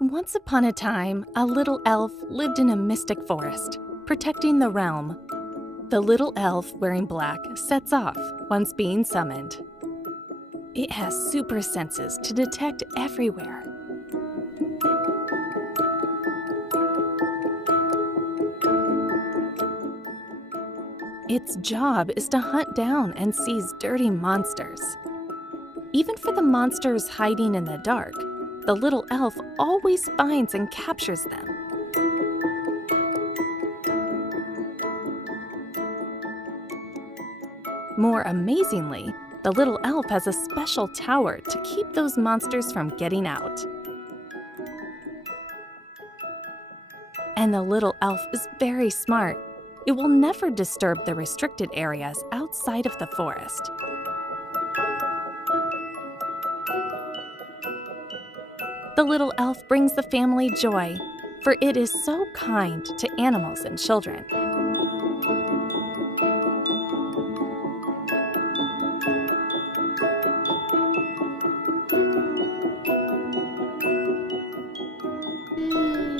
Once upon a time, a little elf lived in a mystic forest, protecting the realm. The little elf wearing black sets off once being summoned. It has super senses to detect everywhere. Its job is to hunt down and seize dirty monsters. Even for the monsters hiding in the dark, the little elf always finds and captures them. More amazingly, the little elf has a special tower to keep those monsters from getting out. And the little elf is very smart. It will never disturb the restricted areas outside of the forest. The little elf brings the family joy, for it is so kind to animals and children.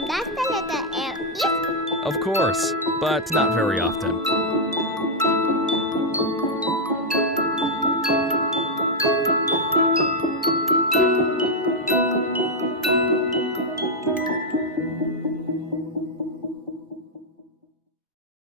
Does the letter L is? Of course, but not very often.